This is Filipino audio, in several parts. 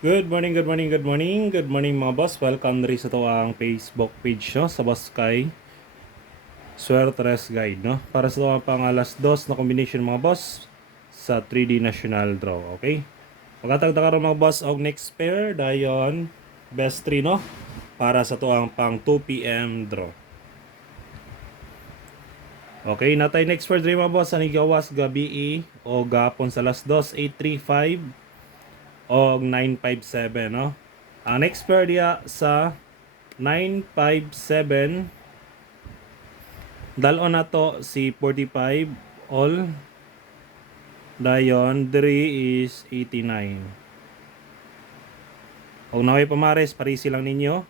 Good morning, good morning, good morning mga boss. Welcome rin sa to ang Facebook page no, sa Boss Sky Swertres Guide no. Para sa to ang pang alas 2 na combination mga boss sa 3D National Draw, okay? Magkatagda karon mga boss og next pair dayon best 3 no para sa to ang pang 2 PM draw. Okay, natay next pair dre mga boss ani gawas gabi o gapon sa alas 2 835 og 957 no. Ang next pair diya sa 957 dalon na to si 45 all dayon 3 is 89. Og naway pamares parisi lang ninyo.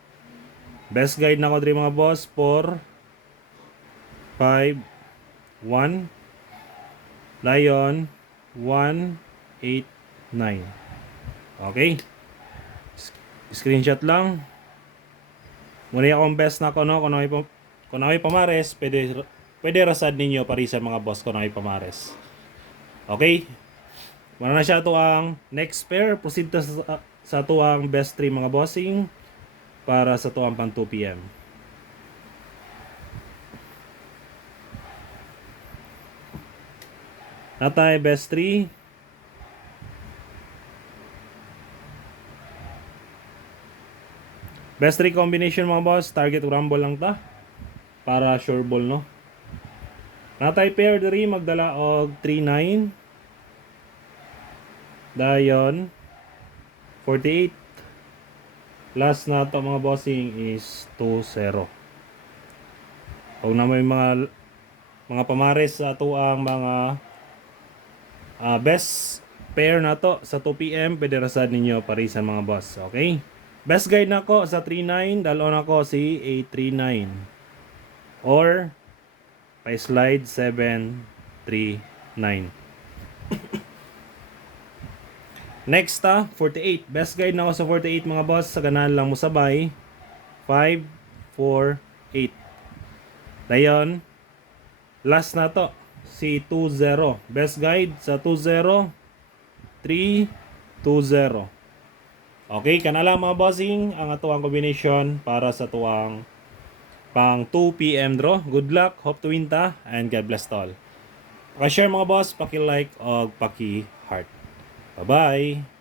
Best guide na ko diri mga boss 4 5 1 dayon 1 8 9. Okay? Screenshot lang. Muna akong best na ko no, kung may pamares, pwede rasad ninyo pari sa mga boss kung may pamares. Okay? Muna na siya to ang next pair. Proceed to sa to ang best 3 mga bossing para sa to ang pang 2 PM. Natay best 3. Best 3 combination mga boss, target rumble lang ta para sure ball no. Natay pair diri magdala og 39 dayon 48. Last na to mga bossing is 2-0. Og na may mga pamares sa ato ang mga best pair na to sa 2 PM pwede rasad ninyo parisan mga boss, okay? Best guide nako sa 39, dalon ako si 839 or pa slide 739. Next 48. Best guide nako sa 48 mga boss, sa ganahan lang mo sabay 5 4 8. Dayon last na to si 20. Best guide sa 20 3 20. Okay, kana lang mga bossing ang atuang combination para sa tuwang pang 2 PM draw. Good luck, hope to win ta, and God bless all. Paki-share mga boss, paki-like o paki-heart. Bye-bye!